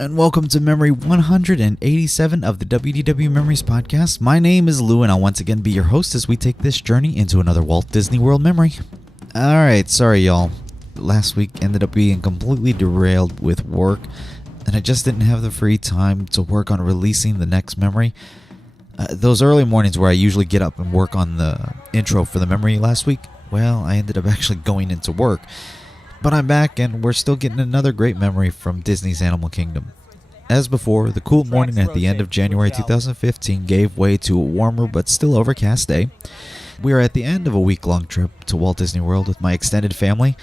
and welcome to Memory 187 of the WDW-Memories podcast. My name is Lou, and I'll once again be your host as we take this journey into another Walt Disney World memory. Alright, sorry y'all. Last week ended up being completely derailed with work, and I just didn't have the free time to work on releasing the next memory. Those early mornings where I usually get up and work on the intro for the memory last week, well, I ended up actually going into work. But I'm back, and we're still getting another great memory from Disney's Animal Kingdom. As before, the cool morning at the end of January 2015 gave way to a warmer but still overcast day. We are at the end of a week-long trip to Walt Disney World with my extended family,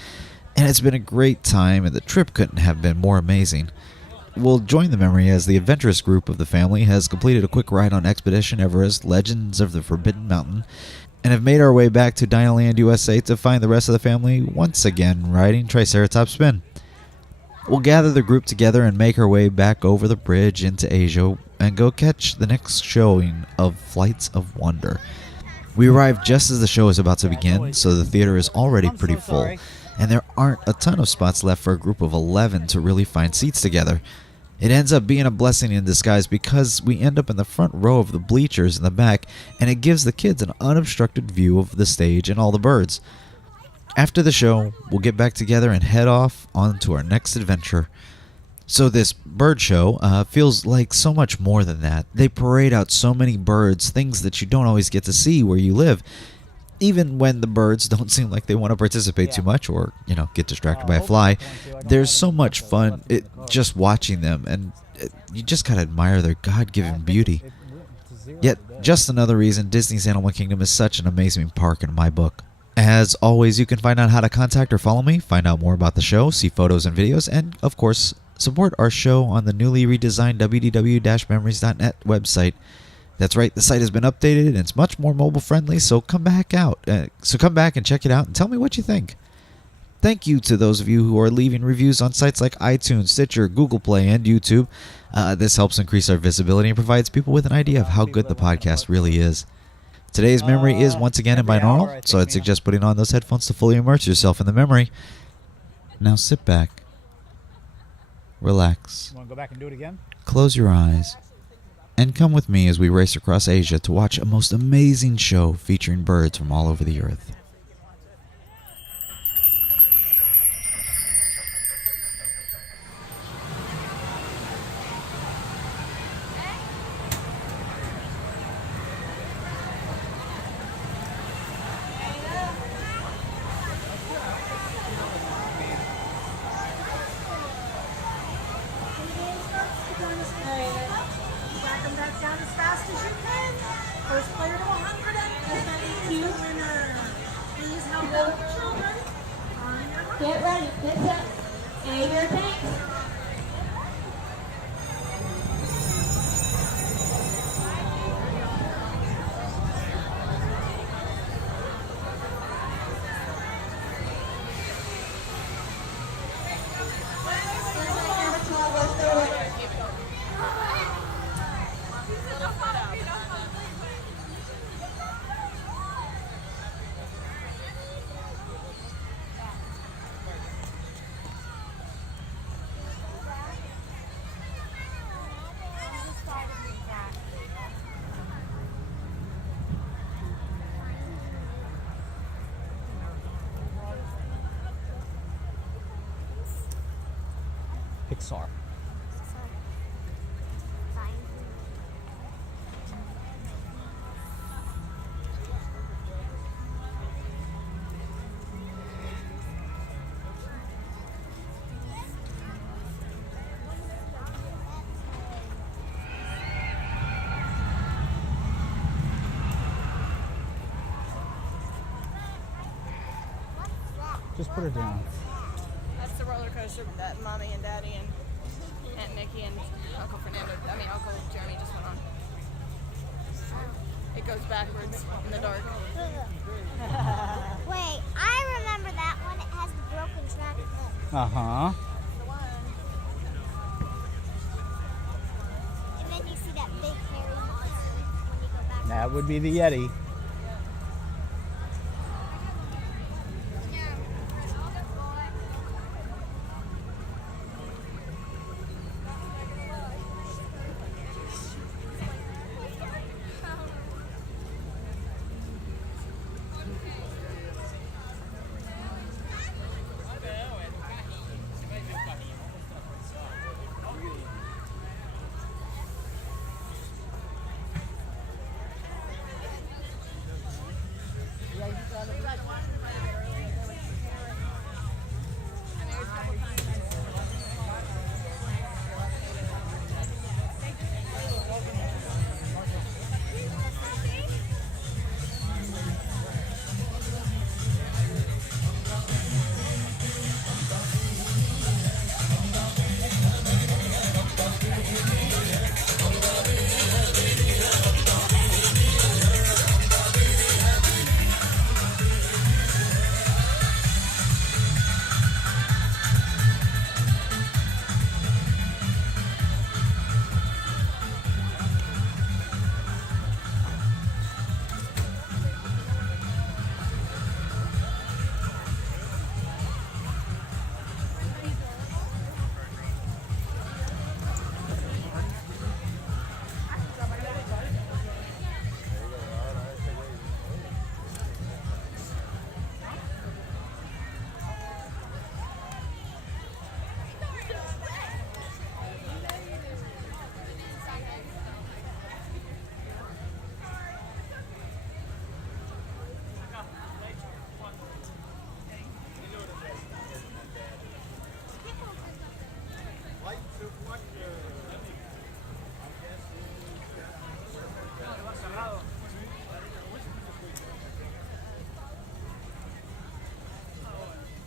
and it's been a great time, and the trip couldn't have been more amazing. We'll join the memory as the adventurous group of the family has completed a quick ride on Expedition Everest, Legends of the Forbidden Mountain, and have made our way back to Dinoland, USA to find the rest of the family once again riding Triceratops Spin. We'll gather the group together and make our way back over the bridge into Asia and go catch the next showing of Flights of Wonder. We arrive just as the show is about to begin, so the theater is already pretty full, and there aren't a ton of spots left for a group of 11 to really find seats together. It ends up being a blessing in disguise because we end up in the front row of the bleachers in the back, and it gives the kids an unobstructed view of the stage and all the birds. After the show, we'll get back together and head off on to our next adventure. So this bird show feels like so much more than that. They parade out so many birds, things that you don't always get to see where you live. Even when the birds don't seem like they want to participate too much or, get distracted by a fly, there's so much fun just watching them, and you just gotta admire their God-given beauty. Yet, just another reason Disney's Animal Kingdom is such an amazing park in my book. As always, you can find out how to contact or follow me, find out more about the show, see photos and videos, and, of course, support our show on the newly redesigned WDW-Memories.net website. That's right, the site has been updated and it's much more mobile friendly, so come back and check it out and tell me what you think. Thank you to those of you who are leaving reviews on sites like iTunes, Stitcher, Google Play, and YouTube. This helps increase our visibility and provides people with an idea of how good the podcast really is. Today's memory is once again in binaural, so I'd suggest putting on those headphones to fully immerse yourself in the memory. Now sit back, relax, Want to go back and do it again? Close your eyes, and come with me as we race across Asia to watch a most amazing show featuring birds from all over the earth. Get ready, get set, and your tanks. Pixar. Just put it down. That's the roller coaster that Mommy and Daddy and Aunt Nikki and Uncle Jeremy just went on. It goes backwards in the dark. Wait, I remember that one. It has the broken track. Uh-huh. And then you see that big hairy monster when you go back. That would be the Yeti.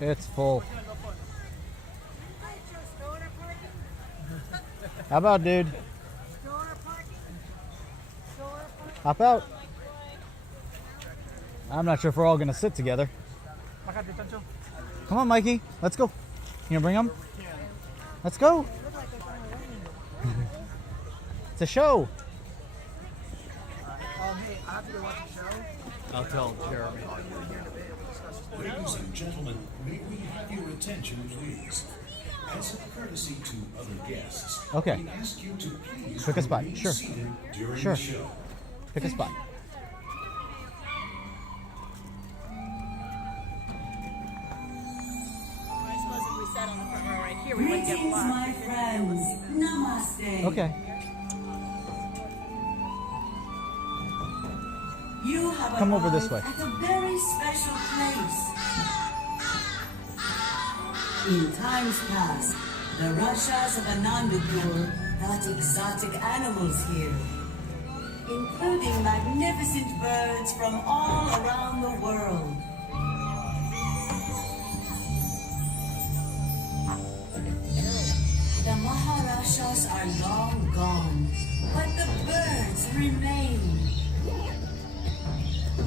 It's full. How about, dude? Hop out. I'm not sure if we're all gonna sit together. Come on, Mikey. Let's go. You gonna bring them? Let's go. It's a show. I'll tell Jeremy. Ladies and gentlemen, may we have your attention, please? As a courtesy to other guests, Okay. we ask you to please Pick a spot. remain Sure. seated during Sure. the show. Pick a spot. I suppose if we sat on the front row right here, we wouldn't get Greetings, blocked. my friends. Namaste. Okay. You have Come over this arrived way. at a very special place. In times past, the Rashas of Anandapur brought exotic animals here, including magnificent birds from all around the world. The Maharashas are long gone, but the birds remain.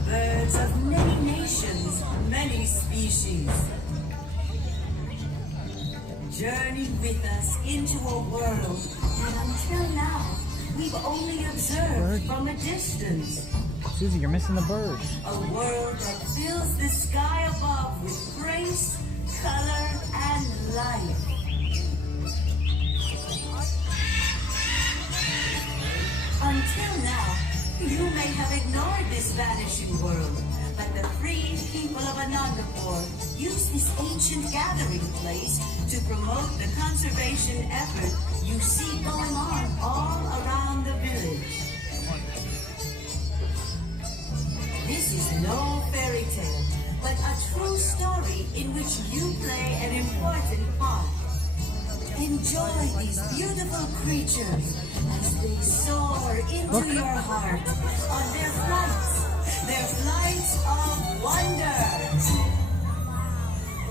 Birds of many nations, many species. Journey with us into a world that until now we've only observed from a distance. Susie, you're missing the bird. A world that fills the sky above with grace, color, and life. Until now, you may have ignored this vanishing world, but the free people of Anandapur use this ancient gathering place to promote the conservation effort you see going on all around the village. This is no fairy tale, but a true story in which you play an important part. Enjoy these beautiful creatures as they soar into your heart on their flights of wonder.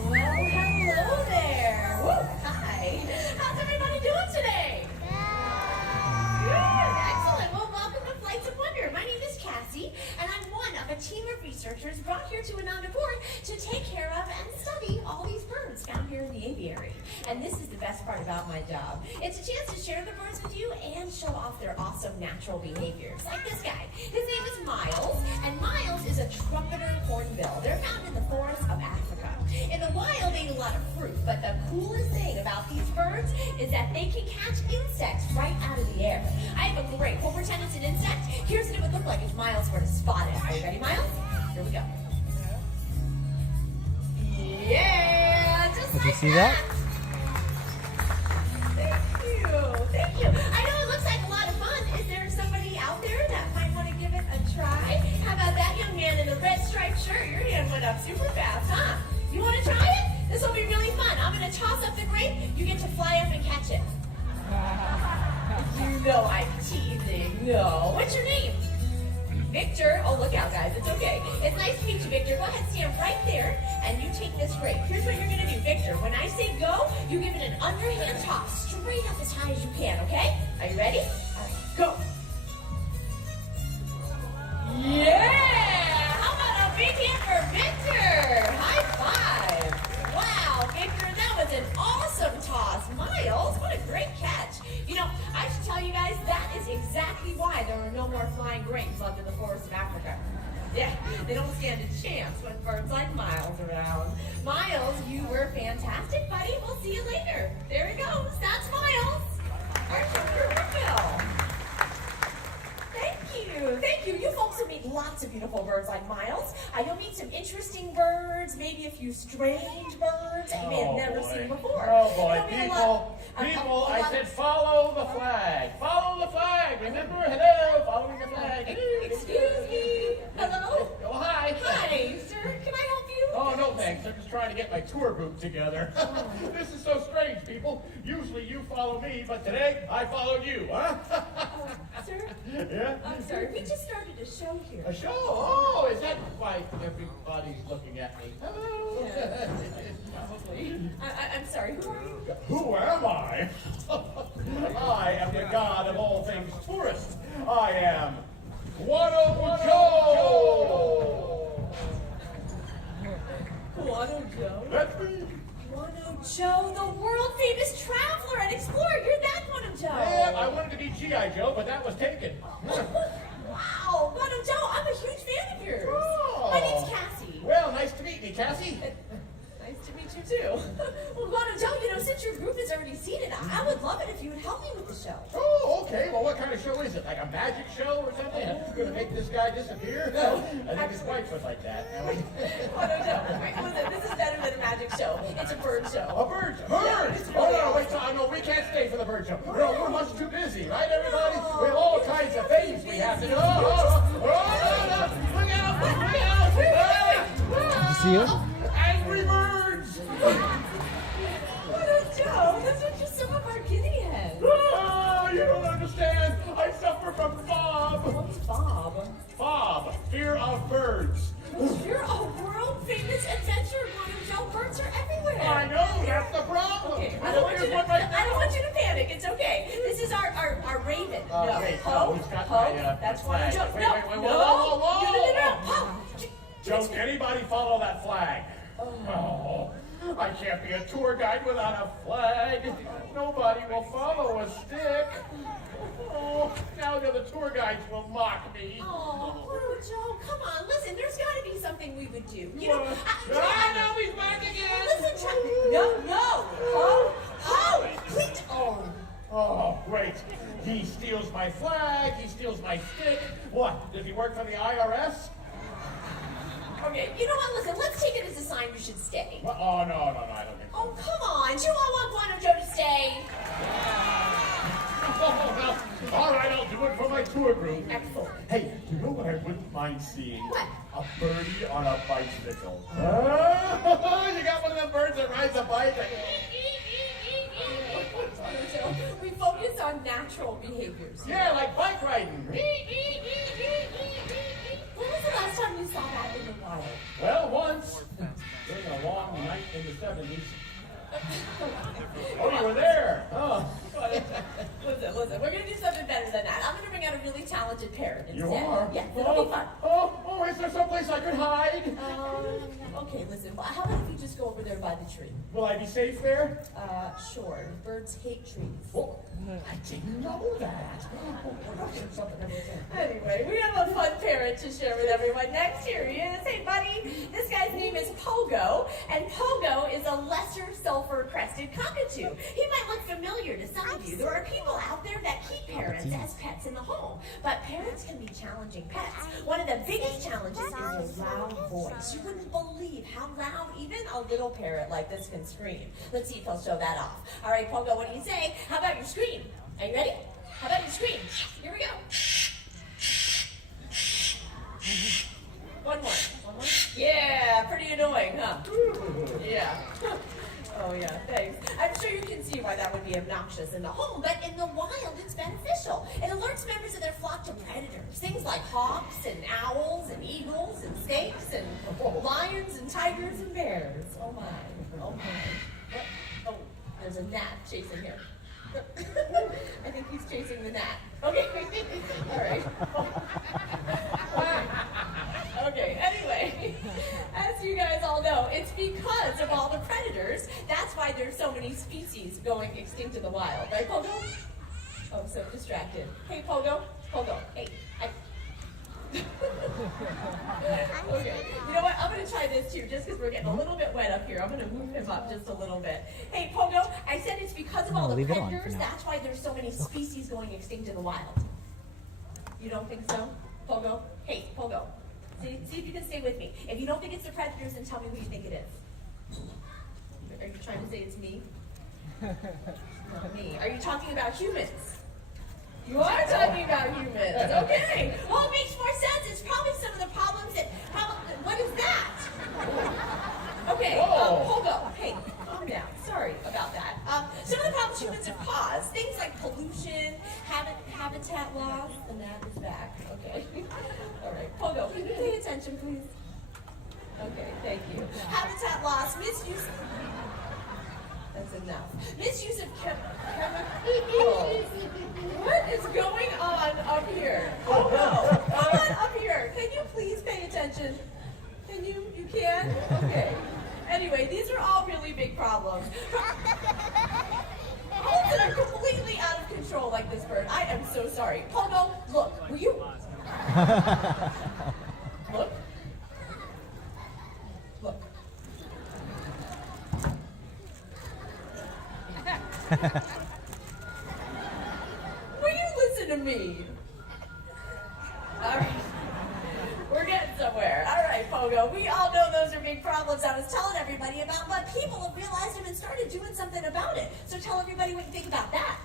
Well, hello there. Woo, hi. How's everybody doing today? Good, excellent. Well, welcome to Flights of Wonder. My name is Cassie, and I'm one of a team of researchers brought here to Anandapur to take care of and study all these birds found here in the aviary. And this is the best part about my job. It's a chance to share the birds with you and show off their awesome natural behaviors. Like this guy. His name is Miles, and Miles is a trumpeter hornbill. They're found in the forests of Africa. In the wild, they eat a lot of fruit, but the coolest thing about these birds is that they can catch insects right out of the air. I have a great, we'll pretend it's an insect. Here's what it would look like if Miles were to spot it. Are you ready, Miles? Here we go. Yeah, just Did like you see that? Thank you. I know it looks like a lot of fun. Is there somebody out there that might want to give it a try? How about that young man in the red striped shirt? Your hand went up super fast, huh? You want to try it? This will be really fun. I'm going to toss up the grape. You get to fly up and catch it. You know I'm teasing. No. What's your name? Victor. Oh, look out, guys. It's okay. It's nice to meet you, Victor. Go ahead, stand right there, and you take this grape. Here's what you're going to do, Victor. When I say go, you give it an underhand toss straight up as high as you can, okay? Are you ready? All right, go. Yeah! How about a big hand for Victor? High five. Wow, Victor, that was an awesome toss. Miles, what a great catch. You know, I should tell you guys, that is exactly why there are no more flying grapes left in the forests of Africa. Yeah, they don't stand a chance with birds like Miles around. Miles, you were fantastic, buddy. We'll see you later. There he goes. That's Miles. Our hornbill. Thank you. You folks will meet lots of beautiful birds like Miles. You'll meet some interesting birds, maybe a few strange birds that you may have never seen before. Oh boy, It'll be a people, lot- I said follow the flag. Follow the flag. Remember? Hello, following the flag. Excuse me. Hello? Oh, hi. Hi, sir. Can I help you? Oh, no thanks. I'm just trying to get my tour group together. This is so strange, people. Usually you follow me, but today I followed you, huh? Sir? Yeah? I'm sorry, we just started a show here. A show? Oh, is that why everybody's looking at me? Hello? Probably. I'm sorry, who are you? Who am I? I am the god of all things tourist. I am Guano Joe! Guano Joe? That's me. Guano Joe, the world famous traveler and explorer. You're that Guano Joe. Yeah, I wanted to be G.I. Joe, but that was taken. Wow, Guano Joe, I'm a huge fan of yours. Oh. My name's Cassie. Well, nice to meet you, Cassie. Nice to meet you too. Well, Guano Joe, since your group is already seated, I would love it if you would help me with the show. Oh, okay. Well, what kind of show is it? Like a magic show or something? Gonna make this guy disappear? I think his wife was like that. Guano Joe, wait, listen, this is better than a magic show. It's a bird show. A bird? Birds? Oh, no, wait, no, we can't stay for the bird show. No, we're much too busy, right, everybody? We have all kinds of things we have to do. No. Look out! Look out! See you? Angry birds! Guano Joe, those are just some of our guinea heads. Oh, you don't understand. I suffer from FOB. What's Bob? FOB, fear of birds. You're a world famous adventurer, Guano Joe. Birds are everywhere. I know, that's the problem. Okay, I don't want you to panic. It's okay. This is our raven. No, wait, Ho, he's got Ho. my, That's flag. Guano Joe. Wait, No, whoa. Ho. Don't anybody follow that flag. Oh, I can't be a tour guide without a flag. Nobody will follow a stick. Oh, now the other tour guides will mock me. Oh, Guano Joe, come on. Listen, there's got to be something we would do. Now he's back again. Listen, no. Ho, please. Oh, great. He steals my flag. He steals my stick. What? Does he work for the IRS? Okay, you know what? Listen, let's take it as a sign you should stay. What? Oh, no, I don't think so. Oh, come on. Do you all want Guano Joe to stay? Oh, well, all right, I'll do it for my tour group. Excellent. Hey, you know what I wouldn't mind seeing? What? A birdie on a bicycle. You got one of them birds that rides a bike? We focus on natural behaviors. Yeah, like bike riding. When was the last time you saw that in the wild? Well, once, during a long night in the 70s. Oh, you were there. Oh. Listen, we're going to do something better than that. I'm going to bring out a really talented parrot instead. You are? Yes, it'll be fun. Oh, is there someplace I could hide? Okay, listen, how about if you just go over there by the tree? Will I be safe there? Sure. Birds hate trees. Oh, I didn't know that. Anyway, we have a fun parrot to share with everyone. Next, here he is. Hey, buddy. This guy's name is Pogo, and Pogo is a lesser sulfur-crested cockatoo. He might look familiar to some of you. There are people out there that keep parrots as pets in the home, but parrots can be challenging pets. One of the biggest challenges is their loud voice. You wouldn't believe how loud even a little parrot like this can scream. Let's see if he'll show that off. All right, Pogo, what do you say? How about your scream? Are you ready? How about your scream? Here we go. One more. Yeah, pretty annoying, huh? Yeah. Oh, yeah, thanks. I'm sure you can see why that would be obnoxious in the home, but in the wild, it's beneficial. It alerts members of their flock to predators, things like hawks and owls and eagles and snakes and lions and tigers and bears. Oh, my. Oh, my. What? Oh, there's a gnat chasing him. I think he's chasing the gnat. Okay. All right. Okay, anyway, as you guys all know, it's because of all the predators. That's why there's so many species going extinct in the wild. Right, Pogo? Oh, so distracted. Hey, Pogo. Hey. Okay, you know what? I'm going to try this too, just because we're getting a little bit wet up here. I'm going to move him up just a little bit. Hey, Pogo, I said it's because of all the predators. That's why there's so many species going extinct in the wild. You don't think so, Pogo? Hey, Pogo. See if you can stay with me. If you don't think it's the predators, then tell me who you think it is. Are you trying to say it's me? Not me. Are you talking about humans? You are talking about humans. Okay. Well, it makes more sense. It's probably some of the problems that what is that? Okay, Pogo. Hey, calm down. Sorry about that. Some of the problems humans have caused, things like pollution, habitat loss, and that is bad. attention, please? Okay, thank you. Habitat loss, misuse. That's enough. Misuse of chemicals. What is going on up here? Oh no! Come on up here. Can you please pay attention? Can you? You can? Okay. Anyway, these are all really big problems. Birds that are completely out of control like this bird. I am so sorry. Pogo, look. Will you? Look. Look. Will you listen to me? All right. We're getting somewhere. All right, Pogo. We all know those are big problems. I was telling everybody about, but people have realized them and started doing something about it. So tell everybody what you think about that.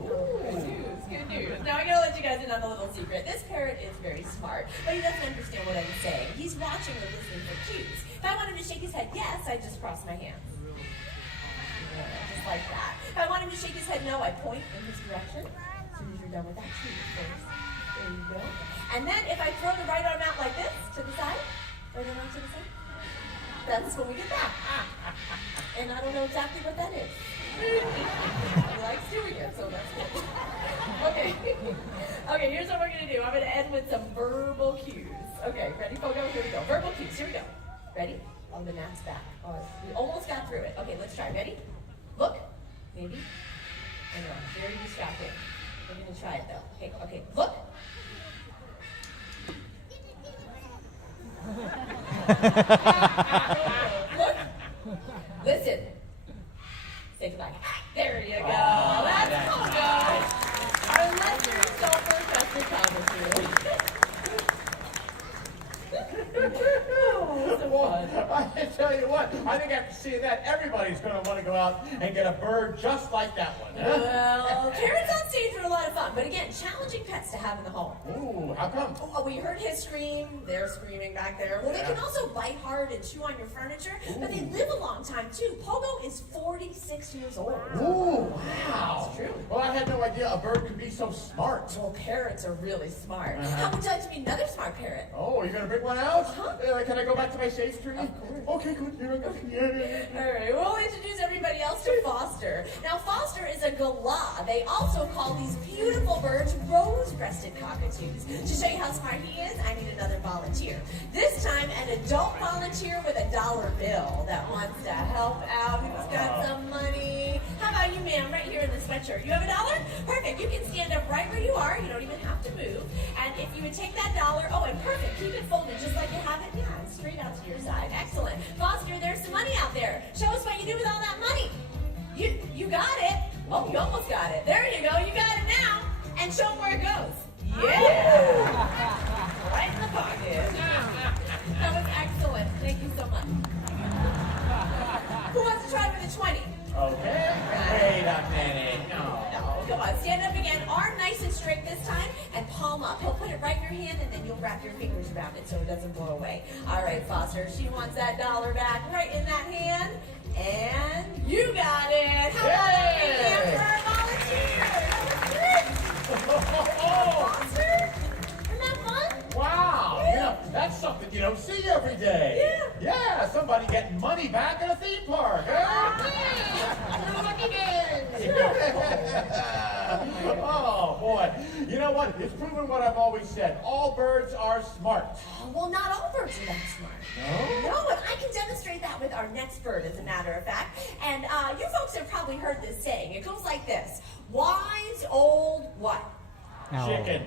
Ooh, good news, good news. Now I'm gonna let you guys in on a little secret. This parrot is very smart, but he doesn't understand what I'm saying. He's watching or listening for cues. If I want him to shake his head yes, I just cross my hands. Just like that. If I want him to shake his head no, I point in his direction. As soon as you're done with that, choose first. There you go. And then if I throw the right arm out like this, to the side, right arm out to the side, that's when we get that. And I don't know exactly what that is. He likes doing it, so that's good. Okay. Okay, here's what we're going to do. I'm going to end with some verbal cues. Okay, ready, Pogo? Here we go. Verbal cues. Here we go. Ready? On the gnat's back. Oh, we almost got through it. Okay, let's try. Ready? Look. Maybe. I know. Very distracting. We're going to try it, though. Okay, okay. Look. Look. Listen. Say goodbye. There you go. That's Pogo. Our lesson so Professor Thomas. Well, I tell you what, I think after seeing that, everybody's going to want to go out and get a bird just like that one. Huh? Well, parrots on stage are a lot of fun, but again, challenging pets to have in the home. Ooh, how come? Oh, we heard his scream. They're screaming back there. Well, they can also bite hard and chew on your furniture, but they live a long time, too. Pogo is 46 years old. Ooh, wow. That's true. Well, I had no idea a bird could be so smart. Well, parrots are really smart. How would you like to meet another smart parrot? Oh, you're going to bring one out? Uh-huh. Can I go back to my safe tree? Of course. Okay, good. Here I go. Yeah. All right, we'll introduce everybody else to Foster. Now, Foster is a galah. They also call these beautiful birds rose-breasted cockatoos. To show you how smart he is, I need another volunteer. This time, an adult volunteer with a dollar bill that wants to help out, who's got some money. How about you, ma'am, right here in the sweatshirt? You have $1? Perfect. You can stand up right where you are. You don't even have to move. And if you would take that dollar, oh, and perfect, keep it folded just like you have it. Yeah, straight out to your side. Excellent. Foster, there's some money out there. Show us what you do with all that money. You got it. Oh, you almost got it. There you go. You got it now. And show them where it goes. Yeah. Right in the pocket. That was excellent. Thank you so much. Who wants to try with a 20? Okay. Wait a minute. No. No, come on. Stand up again. Arm nice and straight this time, and palm up. He'll put it right in your hand, and then you'll wrap your fingers around it so it doesn't blow away. All right, Foster. She wants that dollar back right in that hand, and you got it. How about that big hand for our volunteer? That was great. Foster, isn't that fun? Wow. Yeah. You know, that's something you don't see every day. Yeah, somebody getting money back at a theme park. Oh, boy. You know what? It's proven what I've always said. All birds are smart. Well, not all birds are that smart. No? No, and I can demonstrate that with our next bird, as a matter of fact. And you folks have probably heard this saying. It goes like this. Wise old what? Chicken.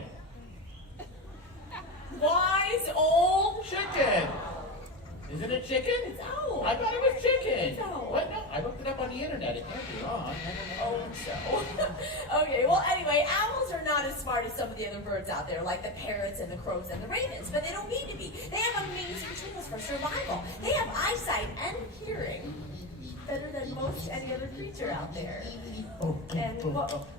Wise old Chicken. Isn't it chicken? It's owl. I thought it was chicken. It's owl. What? No, I looked it up on the internet. It can't be wrong. Oh, so. Okay, well, anyway, owls are not as smart as some of the other birds out there, like the parrots and the crows and the ravens, but they don't need to be. They have amazing tools for survival. They have eyesight and hearing better than most any other creature out there. And what?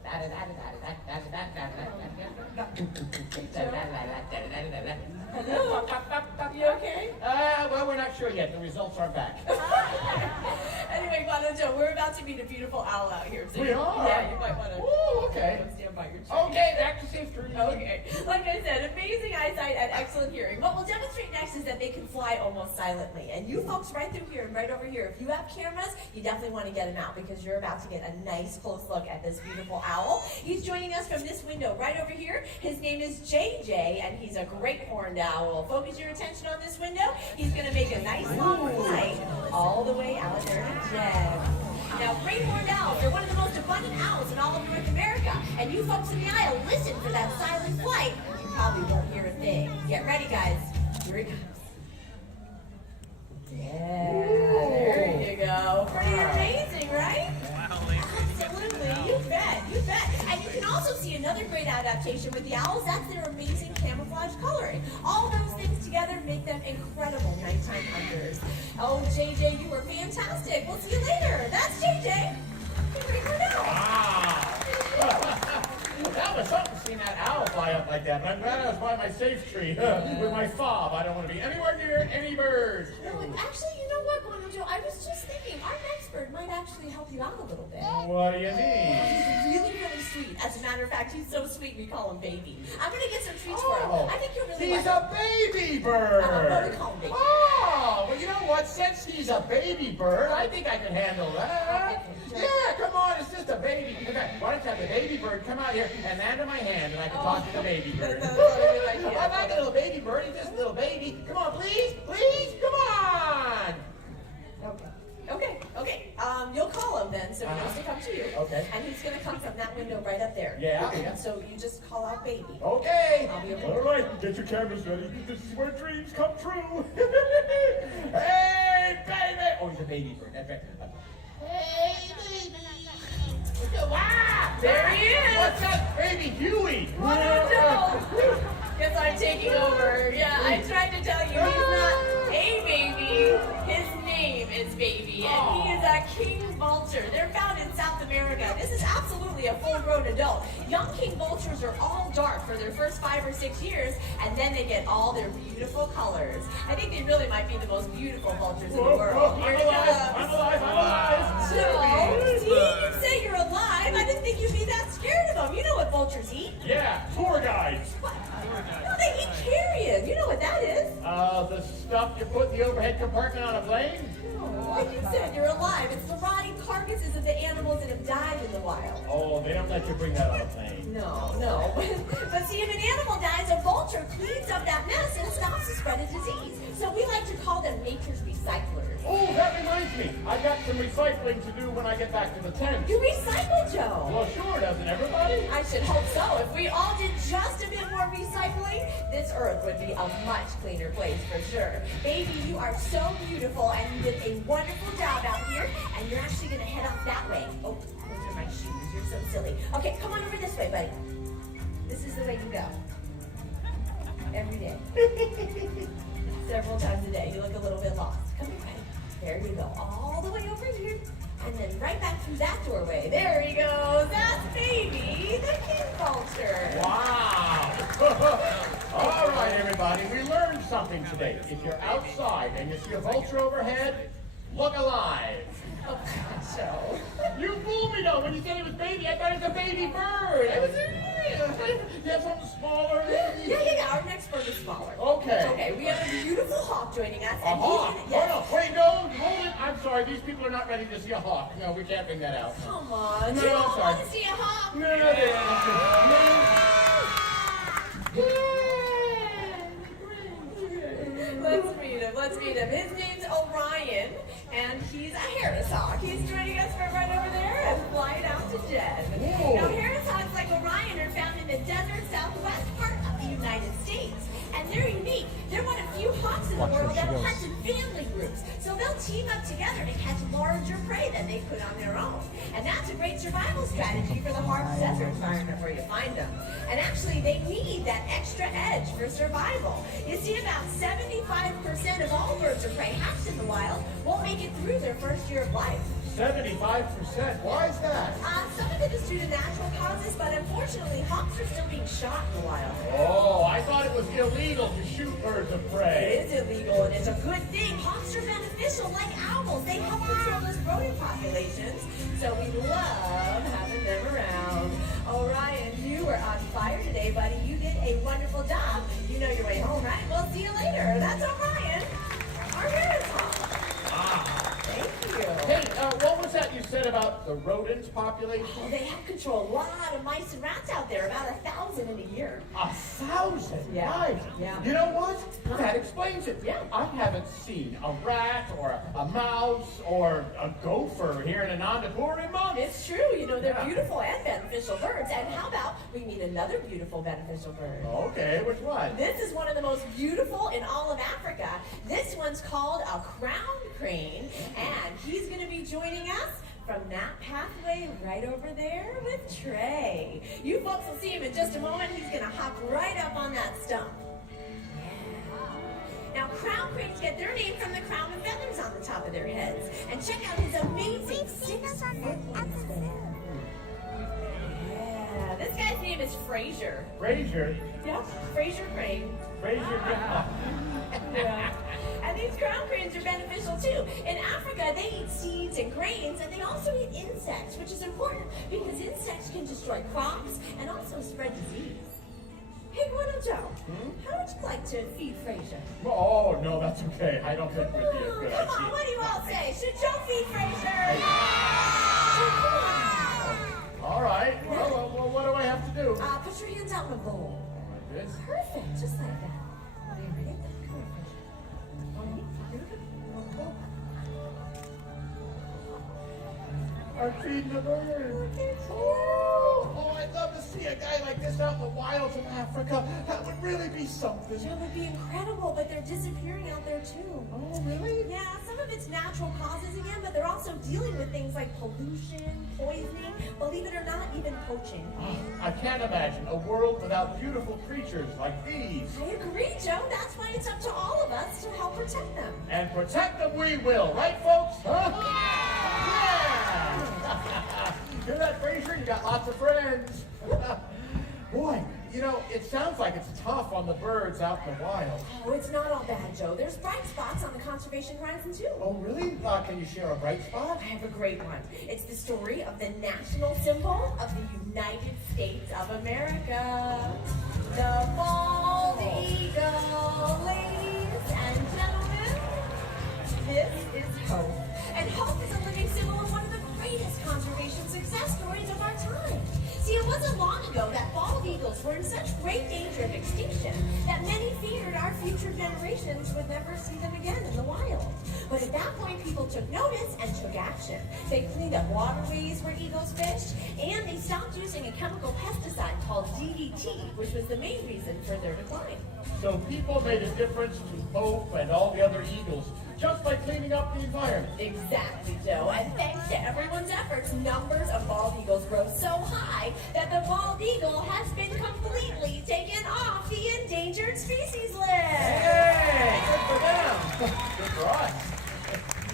Hello? You okay? Well, we're not sure yet. The results aren't back. Anyway, Guano Joe, we're about to meet a beautiful owl out here. So We are? Yeah, you might want to Ooh, okay. stand by your tree. Okay, back to safe tree. Okay. Like I said, amazing. amazing eyesight and excellent hearing. What we'll demonstrate next is that they can fly almost silently. And you folks right through here and right over here, if you have cameras, you definitely want to get them out because you're about to get a nice close look at this beautiful owl. He's joining us from this window right over here. His name is JJ, and he's a great horned owl. Focus your attention on this window. He's going to make a nice long flight all the way out there to Jen. Now, great horned owls are one of the most abundant owls in all of North America. And you folks in the aisle, listen for that silent flight. You probably won't hear a thing. Get ready, guys. Here it comes. Yeah, there you go. Pretty amazing, right? Absolutely, you bet, you bet. And you can also see another great adaptation with the owls. That's their amazing camouflage coloring. All those things together make them incredible nighttime hunters. Oh, JJ, you were fantastic. We'll see you later. That's JJ. Get ready for now. Wow. That was something seeing that owl fly up like that. But I'm glad I was by my safe tree with my fob. I don't want to be anywhere near any birds. No, actually, you know what, Guano Joe? I was just thinking our next bird might actually help you out a little bit. What do you mean? He's really, really sweet. As a matter of fact, he's so sweet we call him Baby. I'm gonna get some treats for him. I think you'll really He's like a baby bird. no, we call him Baby. Oh, well, you know what? Since he's a baby bird, I think I can handle that. Yeah, come on, it's just a baby. In fact, why don't you have the baby bird come out here and land on my hand and I can talk to the baby bird. That's a really good idea. I'm not a little baby bird, he's just a little baby. Come on, please, please, come on. Okay. You'll call him then, so he knows to come to you. Okay. And he's gonna come from that window right up there. Yeah. So you just call out Baby. Okay. I'll be okay. All right, get your cameras ready. This is where dreams come true. Hey, baby. Oh, he's a baby bird. That's right. Hey, baby. Wow. There he is. What's up, baby Huey? Oh, no. Guess I'm taking over. Yeah, I tried to tell you he's not a baby. His name is Baby, and he is a king vulture. They're found in South America. This is absolutely a full-grown adult. Young king vultures are all dark for their first 5 or 6 years, and then they get all their beautiful colors. I think they really might be the most beautiful vultures in the world. Here it I'm alive. comes. So, you say you're alive. I didn't think you'd be that scared of them. You know what vultures eat. Yeah, tour guides. What? No, they eat carrion. You know what that is. The stuff you put in the overhead compartment on a plane? Like you said, you're alive. It's the rotting carcasses of the animals that have died in the wild. Oh, they don't let you bring that on a plane. No. But see, if an animal dies, a vulture cleans up that mess and stops the spread of disease. So we like to call them nature's recyclers. Oh, that reminds me. I got some recycling to do when I get back to the tent. You recycle, Joe. Well, sure, doesn't everybody? I should hope so. If we all did just a bit more recycling, this earth would be a much cleaner place for sure. Baby, you are so beautiful and you did a wonderful job out here. And you're actually going to head off that way. Oh, those are my shoes. You're so silly. Okay, come on over this way, buddy. This is the way you go. Every day. Several times a day. You look a little bit lost. Come here, buddy. There you go. All the way over here. And then right back through that doorway. There he goes. That's Baby, the king vulture. Wow. All right, everybody. We learned something today. If you're outside and you see a vulture overhead, look alive. Oh, God, Joe. You fooled me, though. When you said it was baby, I thought it was a baby bird. You have something smaller? Yeah. Our next bird is smaller. Okay. Okay, we have a beautiful hawk joining us. A and hawk? Yes. Oh, no. Wait, no. Hold it. I'm sorry. These people are not ready to see a hawk. No, we can't bring that out. Come on. No, You I'm don't sorry. want to see a hawk. No, they Let's meet him. His name's Orion, and he's a Harris hawk. He's joining us from right over there and flying out to Jen. Whoa. Now, Harris hawks like Orion are found in the desert southwest part of the United States, and they're unique. They're one of few hawks in the world that hunt in family groups, so they'll team up together to catch larger prey than they could on their own. And that's a great survival strategy for the harsh desert environment where you find them. And actually, they need that extra edge for survival. You see, about 75% of all birds of prey hatched in the wild won't make it through their first year of life. 75%. Why is that? Some of it is due to natural causes, but unfortunately, hawks are still being shot in the wild. Oh, I thought it was illegal to shoot birds of prey. It is illegal, and it's a good thing. Hawks are beneficial, like owls. They help control those rodent populations, so we love having them around. Orion, you were on fire today, buddy. You did a a wonderful job. You know your way home, right? We'll see you later. That's Orion, our marathon. Thank you. Hey, what was that you said about the rodent population? Well, they have control a lot of mice and rats out there, about 1,000 in a year. 1,000? Yeah. Right. Yeah. You know what? That explains it. Yeah. I haven't seen a rat or a mouse or a gopher here in Anandapur in months. It's true, you know, they're Yeah. beautiful and beneficial birds. And how about we meet another beautiful beneficial bird? Okay, which one? This is one of the most beautiful in all of Africa. This one's called a crowned crane, and he's going to be joining us from that pathway right over there with Trey. You folks will see him in just a moment. He's going to hop right up on that stump. Now, crown cranes get their name from the crown of feathers on the top of their heads. And check out his amazing six-foot wingspan. Yeah, this guy's name is Fraser. Fraser. Yep, Fraser Crane. Fraser. Yeah. And these crown cranes are beneficial too. In Africa, they eat seeds and grains, and they also eat insects, which is important because insects can destroy crops and also spread disease. Hey, Guano Joe, how would you like to feed Fraser? Oh, no, that's okay. I don't think it would be a good Come on, idea. what do you all say? Should Joe feed Fraser? All right. Well, what do I have to do? Put your hands out in a bowl. Like this? Perfect, just like that. There it is. Come on, Fraser. All right, here we go. I'm feeding the bird. Oh, I'd love to see a guy like this out in the wilds of Africa. That would really be something. That would be incredible, but they're disappearing out there too. Oh, really? Yeah, some of it's natural causes again, but they're also dealing with things like pollution, poisoning, believe it or not, even poaching. I can't imagine a world without beautiful creatures like these. I agree, Joe. That's why it's up to all of us to help protect them. And protect them we will, right, folks? Huh? Yeah! Hear that, Fraser? You got lots of friends. Boy, you know, it sounds like it's tough on the birds out in the wild. Oh, it's not all bad, Joe. There's bright spots on the conservation horizon too. Oh, really? Can you share a bright spot? I have a great one. It's the story of the national symbol of the United States of America. The bald eagle, ladies and gentlemen. This is hope. And hope is a living symbol of one of the greatest conservation success stories of our time. See, it wasn't long ago that bald eagles were in such great danger of extinction that many feared our future generations would never see them again in the wild. But at that point, people took notice and took action. They cleaned up waterways where eagles fished, and they stopped using a chemical pesticide called DDT, which was the main reason for their decline. So people made a difference to Hope and all the other eagles just by cleaning up the environment. Exactly, Joe. And thanks to everyone's efforts, numbers of bald eagles rose so high that the bald eagle has been completely taken off the endangered species list. Hey, good for them. Good for us.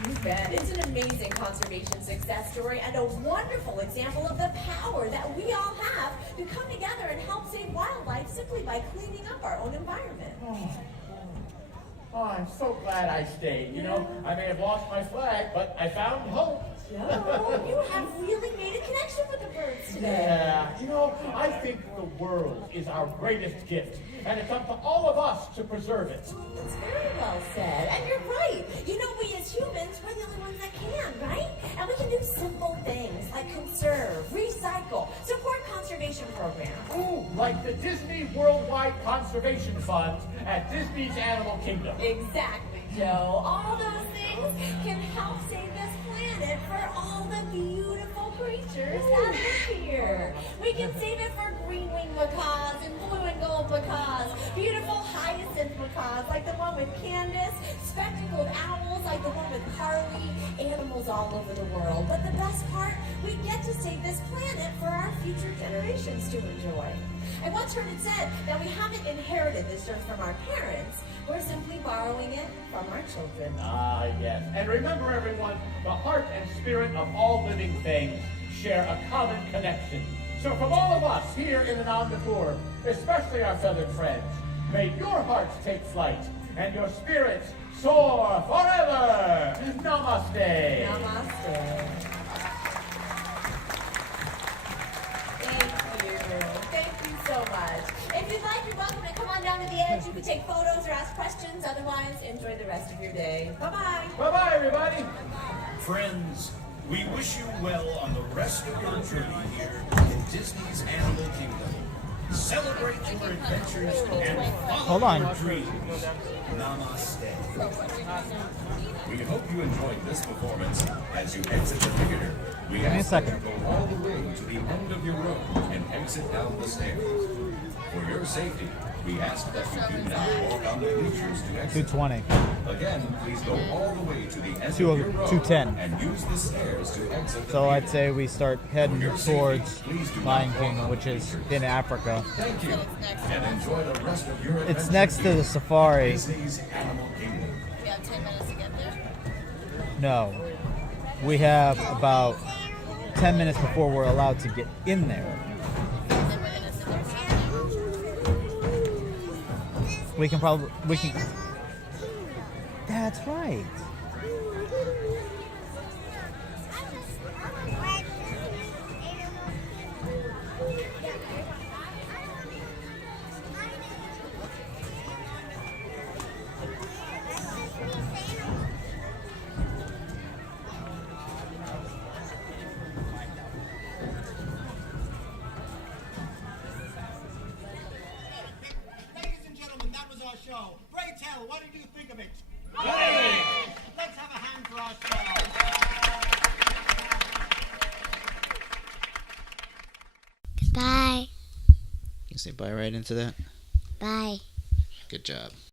You bet. It's an amazing conservation success story and a wonderful example of the power that we all have to come together and help save wildlife simply by cleaning up our own environment. Oh, I'm so glad I stayed. You know, I may have lost my flag, but I found hope. Joe, you have really made a connection with the birds today. Yeah, you know, I think the world is our greatest gift, and it's up to all of us to preserve it. That's very well said. And you're right. You know, we as humans, we're the only ones that can, right? And we can do simple things like conserve, recycle, support conservation programs. Ooh, like the Disney Worldwide Conservation Fund at Disney's Animal Kingdom. Exactly, Joe. All those things can help save this planet for all the beautiful creatures that live here. We can save it for green-winged macaws and blue and gold macaws, beautiful hyacinth macaws like the one with Candace, spectacled owls like the one with Carly, animals all over the world. But the best part, we get to save this planet for our future generations to enjoy. I once heard it said that we haven't inherited this earth from our parents, we're simply borrowing it from our children. Ah, yes. And remember, everyone, the heart and spirit of all living things share a common connection. So from all of us here in Anandapur, especially our feathered friends, may your hearts take flight and your spirits soar forever. Namaste. Namaste. Thank you. Thank you so much. If you'd like, you're welcome to come on down to the edge. You can take photos or ask questions. Otherwise, enjoy the rest of your day. Bye-bye. Bye-bye, everybody. Friends, we wish you well on the rest of your journey here in Disney's Animal Kingdom. Celebrate your adventures and follow your dreams. Namaste. We hope you enjoyed this performance. As you exit the theater, we ask that you go all the way to the end of your row and exit down the stairs. For your safety, we ask that you do not walk on the bleachers to exit. 220. Again, please go all the way to the end of Two- your row 210. and use the stairs to exit the So I'd theater. say we start heading For your safety, towards please do not Lion walk King, on which the is bleachers. in Africa. Thank you, and enjoy the rest of your It's adventure next to here the safari. Disney's Animal Kingdom. We have 10 minutes to get there. No. We have about 10 minutes before we're allowed to get in there. And then we're gonna sit there. We can. That's right. Ladies and gentlemen, that was our show. Ray Taylor, what did you think of it? Great! Let's have a hand for our show. Bye. You say bye right into that? Bye. Good job.